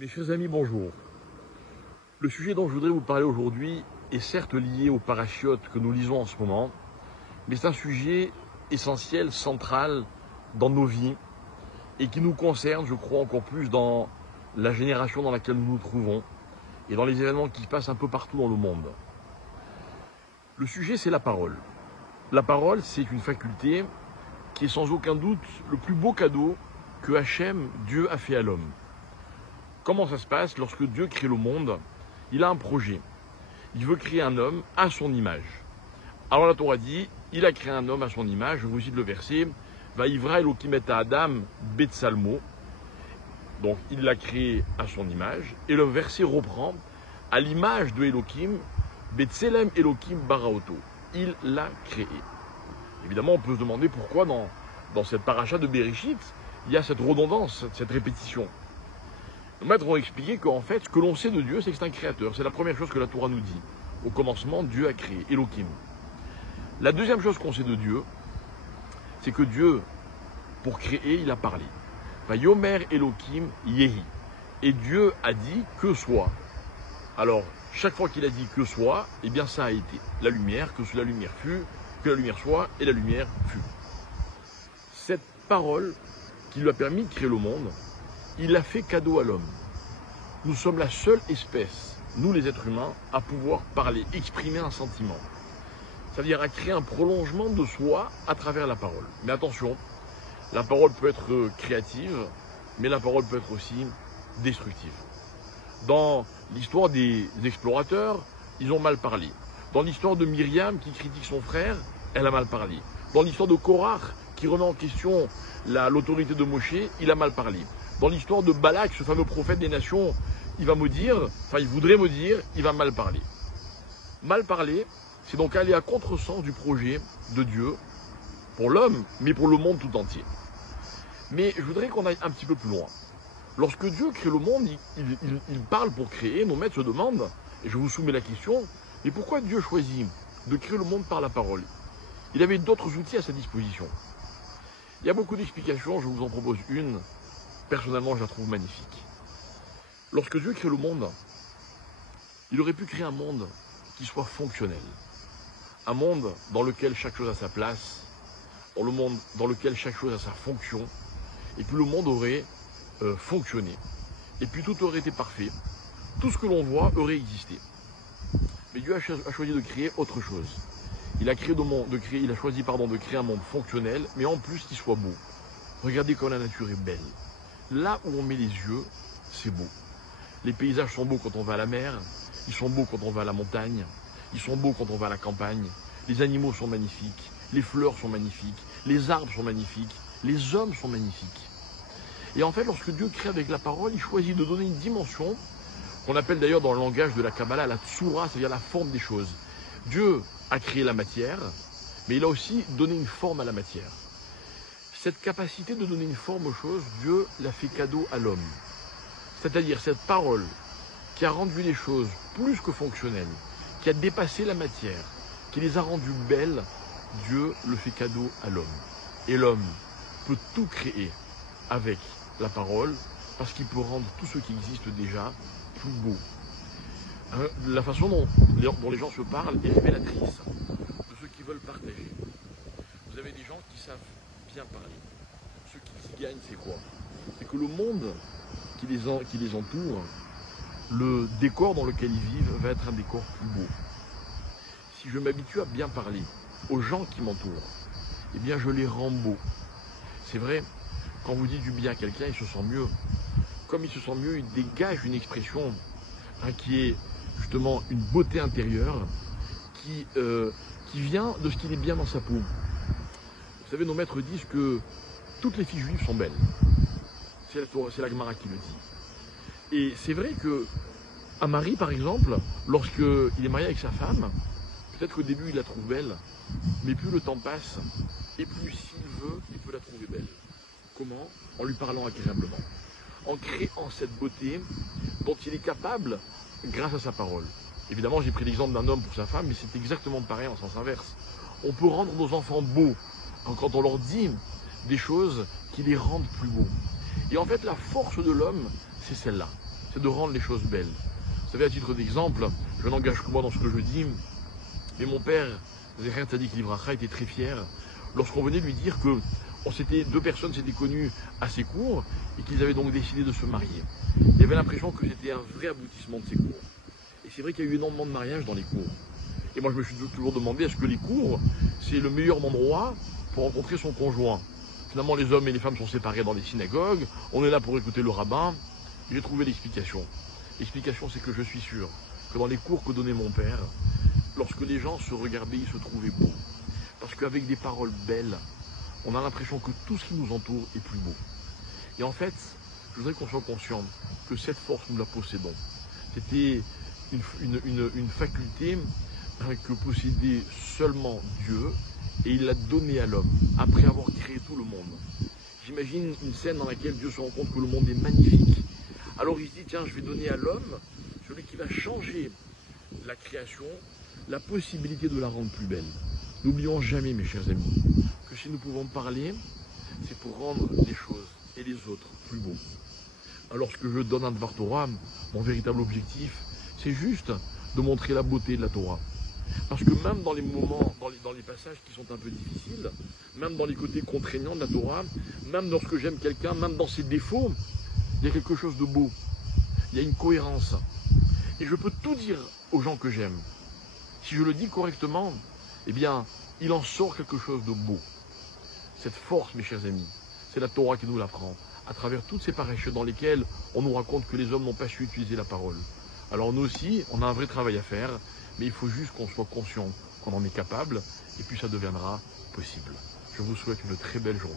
Mes chers amis, bonjour. Le sujet dont je voudrais vous parler aujourd'hui est certes lié aux parachiotes que nous lisons en ce moment, mais c'est un sujet essentiel, central dans nos vies et qui nous concerne, je crois, encore plus dans la génération dans laquelle nous nous trouvons et dans les événements qui se passent un peu partout dans le monde. Le sujet, c'est la parole. La parole, c'est une faculté qui est sans aucun doute le plus beau cadeau que Hachem, Dieu, a fait à l'homme. Comment ça se passe lorsque Dieu crée le monde? Il a un projet. Il veut créer un homme à son image. Alors la Torah dit, il a créé un homme à son image. Je vous cite le verset. Vaïvra Elokim et Adam Betsalmo. Donc il l'a créé à son image. Et le verset reprend à l'image de Elohim, Betselem Elohim Baraoto. Il l'a créé. Évidemment, on peut se demander pourquoi dans cette paracha de Bereshit, il y a cette redondance, cette répétition. Les maîtres ont expliqué qu'en fait, ce que l'on sait de Dieu, c'est que c'est un créateur. C'est la première chose que la Torah nous dit. Au commencement, Dieu a créé, Elohim. La deuxième chose qu'on sait de Dieu, c'est que Dieu, pour créer, il a parlé. Yomer Elohim Yehi. Et Dieu a dit que soit. Alors, chaque fois qu'il a dit que soit, eh bien ça a été. La lumière, que la lumière fut, que la lumière soit, et la lumière fut. Cette parole qui lui a permis de créer le monde, il l'a fait cadeau à l'homme. Nous sommes la seule espèce, nous les êtres humains, à pouvoir parler, exprimer un sentiment. C'est-à-dire à créer un prolongement de soi à travers la parole. Mais attention, la parole peut être créative, mais la parole peut être aussi destructive. Dans l'histoire des explorateurs, ils ont mal parlé. Dans l'histoire de Myriam qui critique son frère, elle a mal parlé. Dans l'histoire de Korach qui remet en question l'autorité de Moshe, il a mal parlé. Dans l'histoire de Balak, ce fameux prophète des nations, il voudrait maudire, il va mal parler. Mal parler, c'est donc aller à contresens du projet de Dieu pour l'homme, mais pour le monde tout entier. Mais je voudrais qu'on aille un petit peu plus loin. Lorsque Dieu crée le monde, il parle pour créer. Nos maîtres se demandent, et je vous soumets la question, mais pourquoi Dieu choisit de créer le monde par la parole? Il avait d'autres outils à sa disposition. Il y a beaucoup d'explications, je vous en propose une. Personnellement, je la trouve magnifique. Lorsque Dieu crée le monde, il aurait pu créer un monde qui soit fonctionnel. Un monde dans lequel chaque chose a sa place, dans lequel chaque chose a sa fonction, et puis le monde aurait fonctionné. Et puis tout aurait été parfait. Tout ce que l'on voit aurait existé. Mais Dieu a choisi de créer autre chose. Il a choisi de créer un monde fonctionnel, mais en plus qu'il soit beau. Regardez comme la nature est belle. Là où on met les yeux, c'est beau. Les paysages sont beaux quand on va à la mer, ils sont beaux quand on va à la montagne, ils sont beaux quand on va à la campagne, les animaux sont magnifiques, les fleurs sont magnifiques, les arbres sont magnifiques, les hommes sont magnifiques. Et en fait, lorsque Dieu crée avec la parole, il choisit de donner une dimension, qu'on appelle d'ailleurs dans le langage de la Kabbalah la tsura, c'est-à-dire la forme des choses. Dieu a créé la matière, mais il a aussi donné une forme à la matière. Cette capacité de donner une forme aux choses, Dieu l'a fait cadeau à l'homme. C'est-à-dire cette parole qui a rendu les choses plus que fonctionnelles, qui a dépassé la matière, qui les a rendues belles, Dieu le fait cadeau à l'homme. Et l'homme peut tout créer avec la parole, parce qu'il peut rendre tout ce qui existe déjà plus beau. La façon dont les gens se parlent est révélatrice de ce qu'ils veulent partager. Vous avez des gens qui savent bien parler. Ce qu'ils y gagnent, c'est quoi? C'est que le monde qui les entoure, le décor dans lequel ils vivent va être un décor plus beau. Si je m'habitue à bien parler aux gens qui m'entourent, eh bien je les rends beaux. C'est vrai, quand vous dites du bien à quelqu'un, il se sent mieux. Comme il se sent mieux, il dégage une expression qui est justement une beauté intérieure qui vient de ce qu'il est bien dans sa peau. Vous savez, nos maîtres disent que toutes les filles juives sont belles. C'est la Gemara qui le dit. Et c'est vrai que un mari, par exemple, lorsqu'il est marié avec sa femme, peut-être qu'au début il la trouve belle, mais plus le temps passe, et plus s'il veut, il peut la trouver belle. Comment? En lui parlant agréablement. En créant cette beauté dont il est capable grâce à sa parole. Évidemment, j'ai pris l'exemple d'un homme pour sa femme, mais c'est exactement pareil en sens inverse. On peut rendre nos enfants beaux quand on leur dit des choses qui les rendent plus beaux. Et en fait, la force de l'homme, c'est celle-là. c'est de rendre les choses belles. Vous savez, à titre d'exemple, je n'engage que moi dans ce que je dis, mais mon père, Zecher Tzadik Livracha, était très fier lorsqu'on venait lui dire que deux personnes s'étaient connues à ses cours et qu'ils avaient donc décidé de se marier. Il y avait l'impression que c'était un vrai aboutissement de ces cours. Et c'est vrai qu'il y a eu énormément de mariages dans les cours. Et moi je me suis toujours demandé, est-ce que les cours, c'est le meilleur endroit pour rencontrer son conjoint? Finalement, les hommes et les femmes sont séparés dans les synagogues, on est là pour écouter le rabbin. J'ai trouvé l'explication. L'explication, c'est que je suis sûr que dans les cours que donnait mon père, lorsque les gens se regardaient, ils se trouvaient beaux. Parce qu'avec des paroles belles, on a l'impression que tout ce qui nous entoure est plus beau. Et en fait, je voudrais qu'on soit conscient que cette force, nous la possédons. C'était une faculté que possédait seulement Dieu, et il l'a donnée à l'homme, après avoir créé tout le monde. J'imagine une scène dans laquelle Dieu se rend compte que le monde est magnifique. Alors il se dit, tiens, je vais donner à l'homme, celui qui va changer la création, la possibilité de la rendre plus belle. N'oublions jamais, mes chers amis, que si nous pouvons parler, c'est pour rendre les choses et les autres plus beaux. Alors, ce que je donne à Dvar Torah, mon véritable objectif, c'est juste de montrer la beauté de la Torah. Parce que même dans les moments, dans les passages qui sont un peu difficiles, même dans les côtés contraignants de la Torah, même lorsque j'aime quelqu'un, même dans ses défauts, il y a quelque chose de beau. Il y a une cohérence. Et je peux tout dire aux gens que j'aime. Si je le dis correctement, eh bien, il en sort quelque chose de beau. Cette force, mes chers amis, c'est la Torah qui nous l'apprend, à travers toutes ces parachutes dans lesquelles on nous raconte que les hommes n'ont pas su utiliser la parole. Alors nous aussi, on a un vrai travail à faire, mais il faut juste qu'on soit conscient qu'on en est capable, et puis ça deviendra possible. Je vous souhaite une très belle journée.